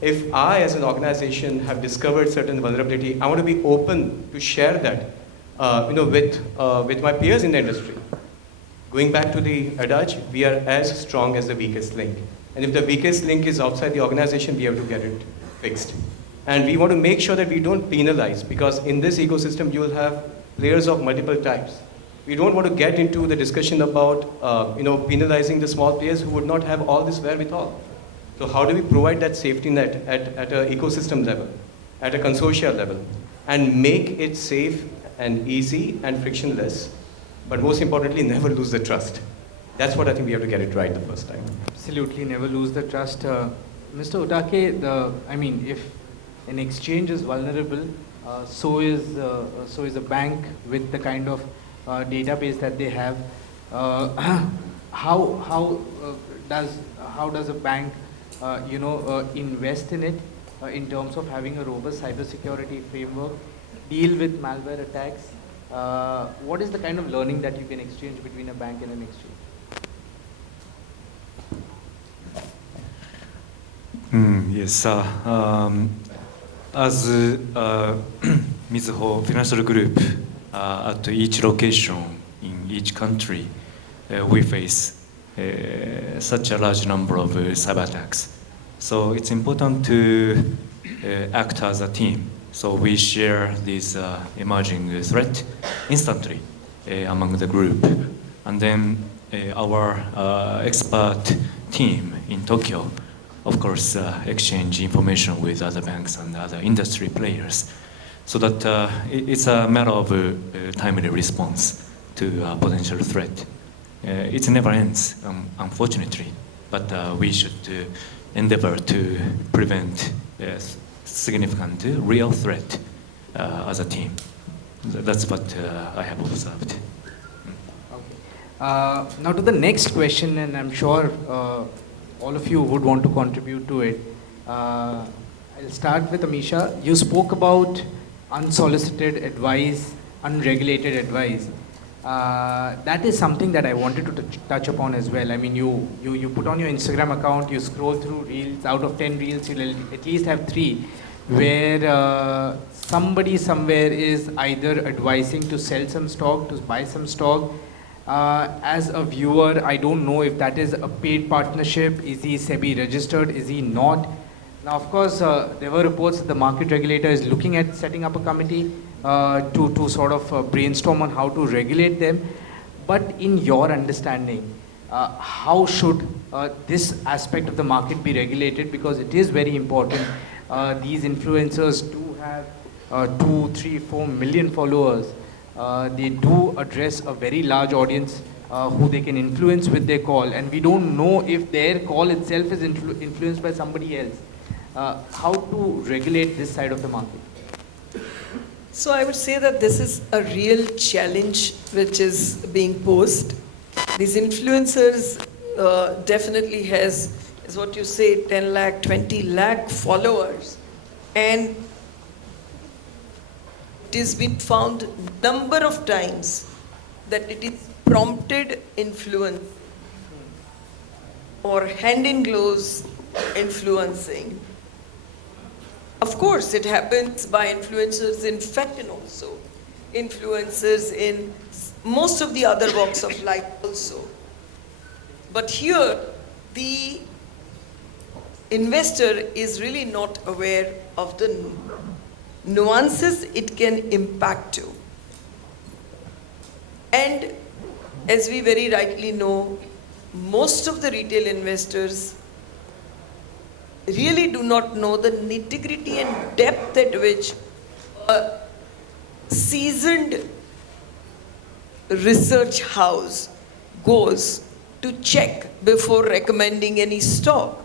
if I as an organization have discovered certain vulnerability, I want to be open to share that with my peers in the industry. Going back to the adage, we are as strong as the weakest link. And if the weakest link is outside the organization, we have to get it fixed. And we want to make sure that we don't penalize, because in this ecosystem, you will have players of multiple types. We don't want to get into the discussion about penalizing the small players who would not have all this wherewithal. So how do we provide that safety net at an ecosystem level, at a consortia level, and make it safe and easy and frictionless, but most importantly, never lose the trust. That's what I think we have to get it right the first time. Absolutely, never lose the trust. Mr. Utake, if an exchange is vulnerable, so is a bank with the kind of database that they have. How does a bank invest in it in terms of having a robust cybersecurity framework, deal with malware attacks? What is the kind of learning that you can exchange between a bank and an exchange? Yes, as Mizuho Financial Group, at each location in each country, we face such a large number of cyber attacks. So it's important to act as a team. So we share this emerging threat instantly among the group. And then our expert team in Tokyo, of course, exchange information with other banks and other industry players, so that it's a matter of timely response to a potential threat. It never ends, unfortunately, but we should endeavor to prevent significant real threat as a team. That's what I have observed. Okay. Now to the next question, and I'm sure all of you would want to contribute to it. I'll start with Amisha. You spoke about unsolicited advice, unregulated advice. That is something that I wanted to touch upon as well. I mean, you put on your Instagram account, you scroll through reels. Out of 10 reels, you'll at least have 3 where somebody somewhere is either advising to sell some stock, to buy some stock. As a viewer, I don't know if that is a paid partnership. Is he SEBI registered? Is he not? Now, of course, there were reports that the market regulator is looking at setting up a committee to sort of brainstorm on how to regulate them. But in your understanding, how should this aspect of the market be regulated, because it is very important. These influencers do have 2, 3, 4 million followers. They do address a very large audience who they can influence with their call, and we don't know if their call itself is influenced by somebody else. How to regulate this side of the market? So I would say that this is a real challenge which is being posed. These influencers definitely has, is what you say, 10 lakh, 20 lakh followers. And it has been found number of times that it is prompted influence or hand in gloves influencing. Of course, it happens by influencers in fashion also, influencers in most of the other walks of life also. But here, the investor is really not aware of the nuances it can impact to. And as we very rightly know, most of the retail investors really do not know the nitty-gritty and depth at which a seasoned research house goes to check before recommending any stock.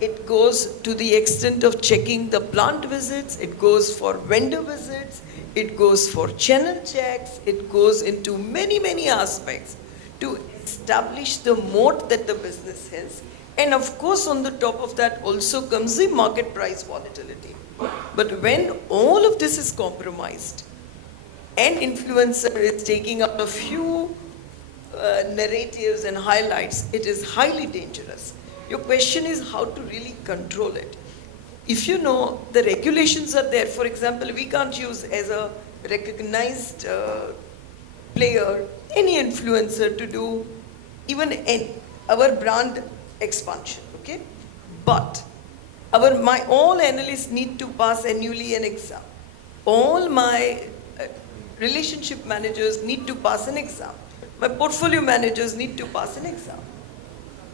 It goes to the extent of checking the plant visits, it goes for vendor visits, it goes for channel checks, it goes into many, many aspects to establish the moat that the business has. And of course, on the top of that also comes the market price volatility. But when all of this is compromised, and influencer is taking up a few narratives and highlights, it is highly dangerous. Your question is how to really control it. If you know the regulations are there, for example, we can't use as a recognized player any influencer to do even our brand expansion, okay? But all analysts need to pass annually an exam. All my relationship managers need to pass an exam. My portfolio managers need to pass an exam.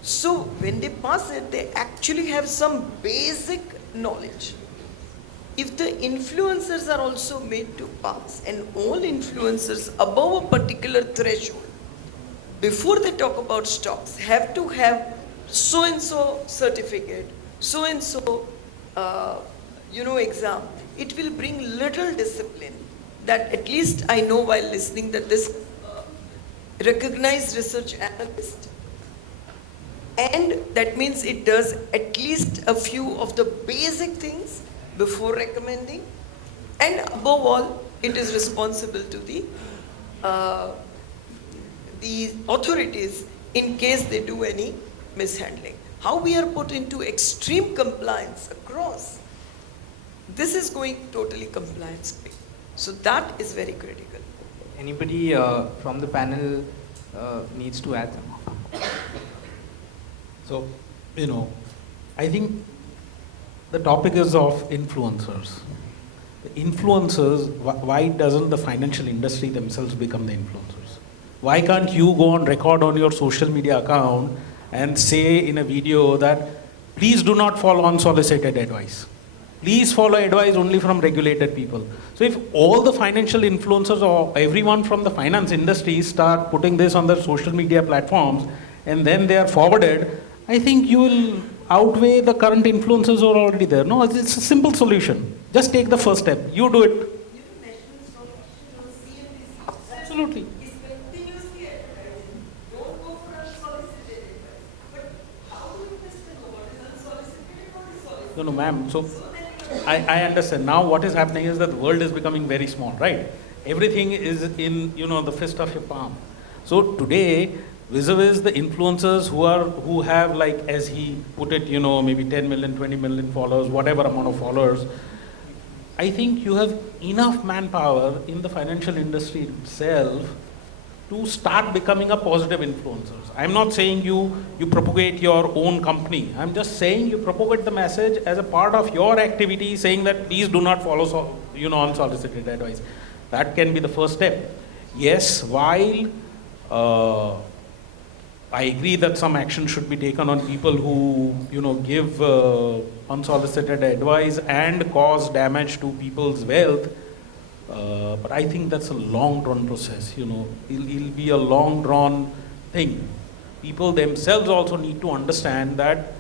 So when they pass it, they actually have some basic knowledge. If the influencers are also made to pass, and all influencers above a particular threshold, before they talk about stocks, have to have so-and-so certificate, so-and-so, exam, it will bring little discipline. That at least I know while listening that this recognized research analyst, and that means it does at least a few of the basic things before recommending, and above all, it is responsible to the authorities in case they do any mishandling. How we are put into extreme compliance across, this is going totally compliance free. So that is very critical. Anybody from the panel needs to add something? So, I think the topic is of influencers. The influencers, why doesn't the financial industry themselves become the influencers? Why can't you go on record on your social media account and say in a video that please do not follow unsolicited advice. Please follow advice only from regulated people. So if all the financial influencers or everyone from the finance industry start putting this on their social media platforms and then they are forwarded, I think you will outweigh the current influencers who are already there. No, it's a simple solution. Just take the first step. You do it. Absolutely. No, ma'am. So I understand. Now what is happening is that the world is becoming very small, right? Everything is in, the fist of your palm. So today, vis-a-vis the influencers who have, like, as he put it, maybe 10 million, 20 million followers, whatever amount of followers, I think you have enough manpower in the financial industry itself to start becoming a positive influencers. I'm not saying you propagate your own company. I'm just saying you propagate the message as a part of your activity, saying that please do not follow unsolicited advice. That can be the first step. Yes, while Uh, I agree that some action should be taken on people who, give unsolicited advice and cause damage to people's wealth. But I think that's a long-drawn process. It'll be a long-drawn thing. People themselves also need to understand that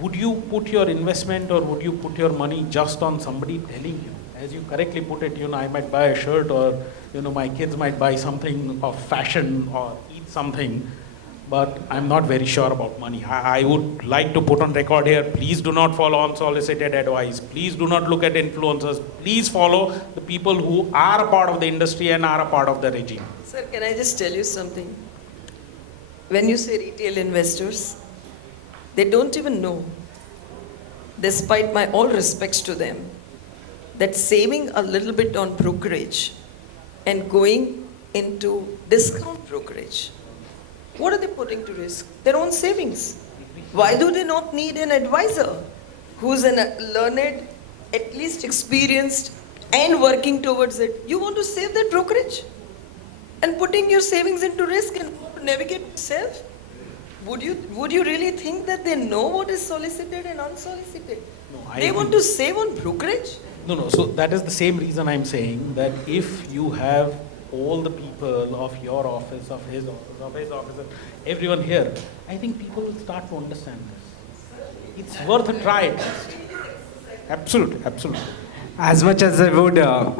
would you put your investment or would you put your money just on somebody telling you? As you correctly put it, I might buy a shirt or, my kids might buy something of fashion or eat something, but I'm not very sure about money. I would like to put on record here, please do not follow unsolicited advice. Please do not look at influencers. Please follow the people who are a part of the industry and are a part of the regime. Sir, can I just tell you something? When you say retail investors, they don't even know, despite my all respects to them, that saving a little bit on brokerage and going into discount brokerage, what are they putting to risk? Their own savings. Why do they not need an advisor who's a learned, at least experienced, and working towards it? You want to save that brokerage and putting your savings into risk and navigate yourself? Would you really think that they know what is solicited and unsolicited? No, They want to save on brokerage? No. So that is the same reason I'm saying that if you have all the people of your office, of his office, and everyone here, I think people will start to understand this. It's worth a try at least. Absolutely. As much as I would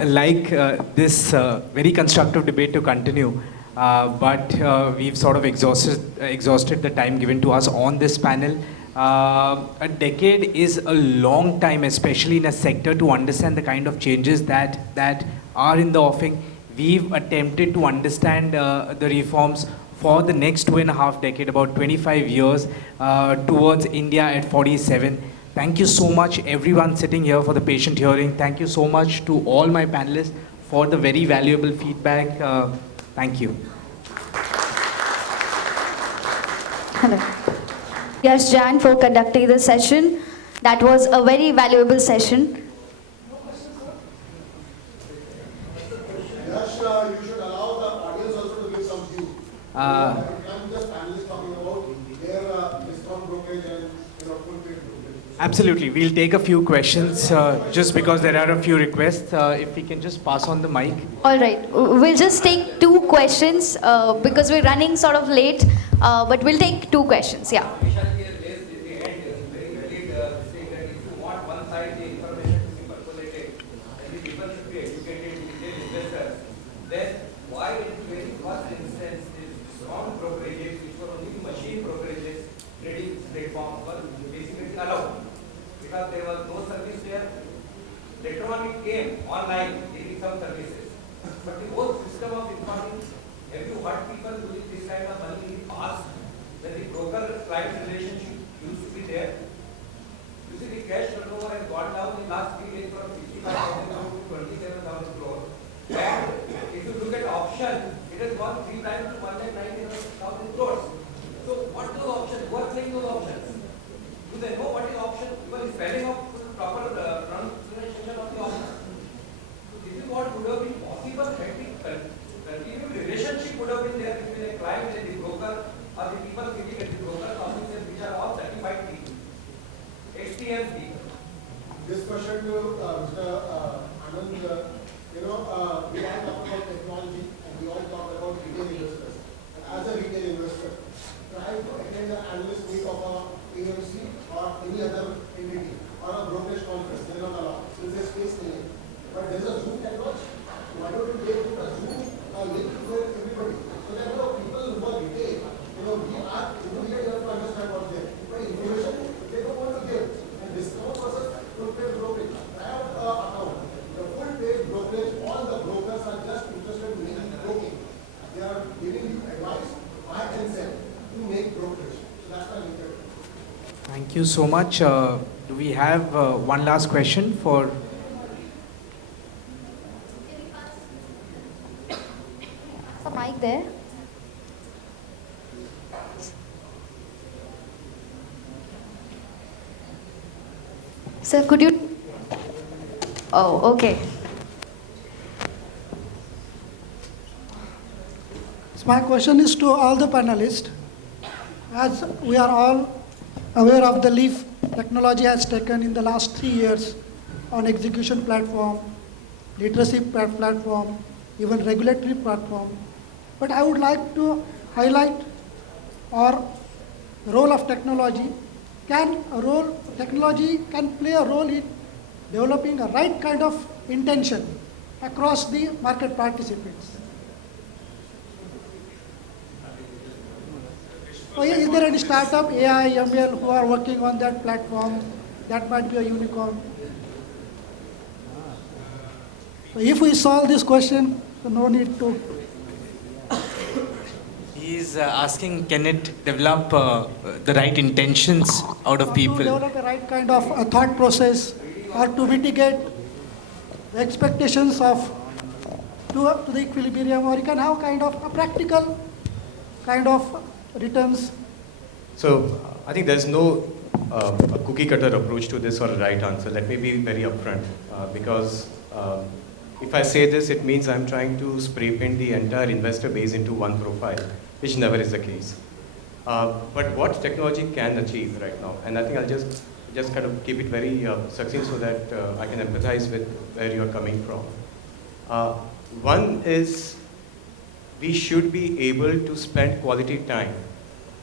like this very constructive debate to continue, but we've sort of exhausted the time given to us on this panel. A decade is a long time, especially in a sector, to understand the kind of changes that are in the offing. We've attempted to understand the reforms for the next 2.5 decades, about 25 years towards India at 47. Thank you so much, everyone sitting here, for the patient hearing. Thank you so much to all my panelists for the very valuable feedback. Thank you. Hello. Yes, Jan, for conducting the session. That was a very valuable session. Yes, you should allow the audience also to give some view. I'm just panelists talking about their discount brokerage and full paid brokerage. Absolutely. We'll take a few questions just because there are a few requests. If we can just pass on the mic. All right. We'll just take 2 questions because we're running sort of late, but we'll take 2 questions. Yeah. Because there was no service there. Later on it came online, giving some services. But the whole system of informing, have you heard people doing this kind of money in the past? When the broker-client relationship used to be there. You see, the cash turnover has gone down in the last 3 days from 65,000 crore to 27,000 crore. And if you look at option, it has gone 3 times to 1,90,000 crores. So what are those options? Who are playing those options? Do they know what is option? Even the spelling of proper pronunciation of the option. So this is what would have been possible had the continued relationship would have been there between a client and the broker or the people sitting at the broker's offices, which are all certified people, experienced people. This question to Mr. Anand, we all talk about technology and we all talk about retail investors. And as a retail investor, try to attend the analyst meet of a AMC or any other entity or a brokerage conference. They are not allowed since there's space in it. But there's a Zoom technology. Why don't you take a Zoom link to everybody? So that people who are retail, we are intermediate, you have to understand what's there. But information they don't want to give. And discount versus full paid brokerage. I have an account. The full paid brokerage, all the brokers are just interested in making broking. They are giving you advice, buy and sell to make brokerage. So that's my nature. Thank you so much. Do we have one last question for... The mic there. Sir, could you... Oh, okay. So my question is to all the panelists. As we are all aware of the leap technology has taken in the last 3 years on execution platform, literacy platform, even regulatory platform. But I would like to highlight our role of technology. Technology can play a role in developing a right kind of intention across the market participants. So is there any startup, AI, ML, who are working on that platform? That might be a unicorn. So if we solve this question, so no need to. He's asking, can it develop the right intentions out of To people? develop a right kind of a thought process or to mitigate the expectations of to the equilibrium, or you can have kind of a practical kind of returns. So I think there's no a cookie cutter approach to this or a right answer. Let me be very upfront because if I say this, it means I'm trying to spray paint the entire investor base into one profile, which never is the case. But what technology can achieve right now, and I think I'll just kind of keep it very succinct so that I can empathize with where you're coming from. One is we should be able to spend quality time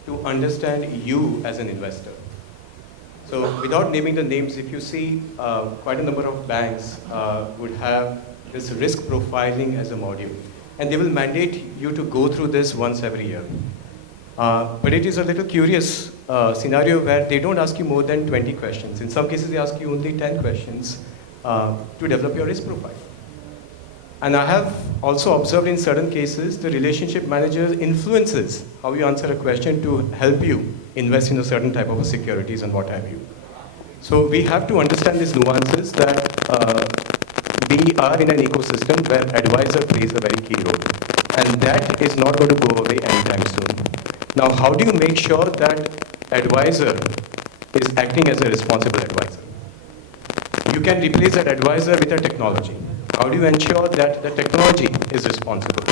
to understand you as an investor. So without naming the names, if you see quite a number of banks would have this risk profiling as a module. And they will mandate you to go through this once every year. But it is a little curious scenario where they don't ask you more than 20 questions. In some cases, they ask you only 10 questions to develop your risk profile. And I have also observed in certain cases, the relationship manager influences how you answer a question to help you invest in a certain type of securities and what have you. So we have to understand these nuances that we are in an ecosystem where advisor plays a very key role. And that is not going to go away anytime soon. Now, how do you make sure that advisor is acting as a responsible advisor? You can replace that advisor with a technology. How do you ensure that the technology is responsible?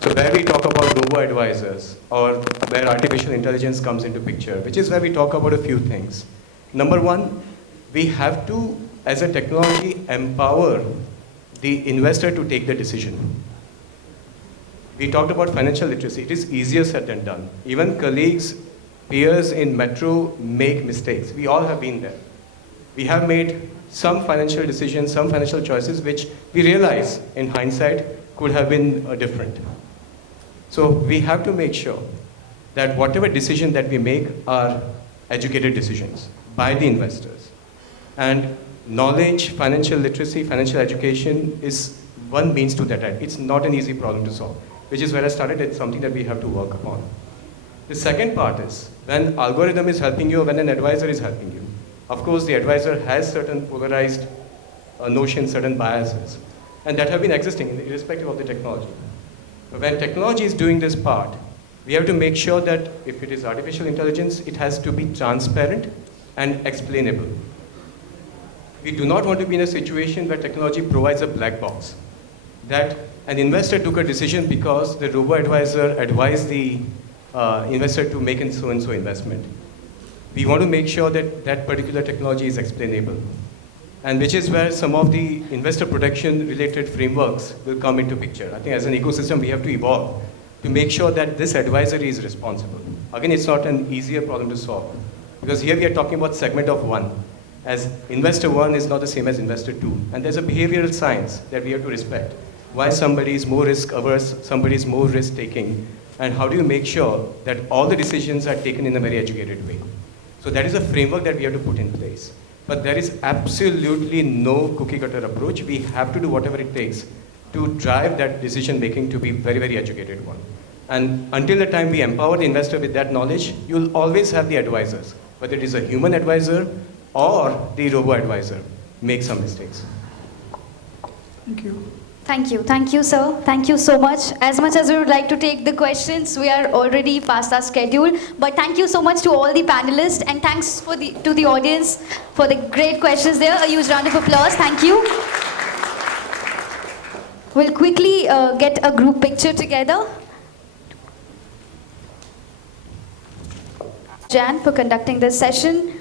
So where we talk about robo-advisors or where artificial intelligence comes into picture, which is where we talk about a few things. Number one, we have to, as a technology, empower the investor to take the decision. We talked about financial literacy. It is easier said than done. Even colleagues, peers in Metro make mistakes. We all have been there. We have made some financial decisions, some financial choices, which we realize in hindsight could have been different. So we have to make sure that whatever decision that we make are educated decisions by the investors. And knowledge, financial literacy, financial education is one means to that end. It's not an easy problem to solve, which is where I started. It's something that we have to work upon. The second part is when algorithm is helping you, when an advisor is helping you. Of course, the advisor has certain polarized notions, certain biases, and that have been existing irrespective of the technology. But when technology is doing this part, we have to make sure that if it is artificial intelligence, it has to be transparent and explainable. We do not want to be in a situation where technology provides a black box, that an investor took a decision because the robo-advisor advised the investor to make an so-and-so investment. We want to make sure that that particular technology is explainable, and which is where some of the investor protection related frameworks will come into picture. I think as an ecosystem, we have to evolve to make sure that this advisory is responsible. Again, it's not an easier problem to solve, because here we are talking about segment of one, as investor one is not the same as investor two. And there's a behavioral science that we have to respect. Why somebody is more risk averse, somebody is more risk taking, and how do you make sure that all the decisions are taken in a very educated way? So that is a framework that we have to put in place. But there is absolutely no cookie cutter approach. We have to do whatever it takes to drive that decision making to be very, very educated one. And until the time we empower the investor with that knowledge, you'll always have the advisors, whether it is a human advisor or the robo-advisor, make some mistakes. Thank you. Thank you, sir. Thank you so much. As much as we would like to take the questions, we are already past our schedule. But thank you so much to all the panelists, and thanks to the audience for the great questions there. A huge round of applause. Thank you. We'll quickly get a group picture together. Jan for conducting this session.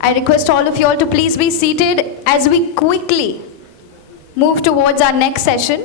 I request all of you all to please be seated as we quickly move towards our next session.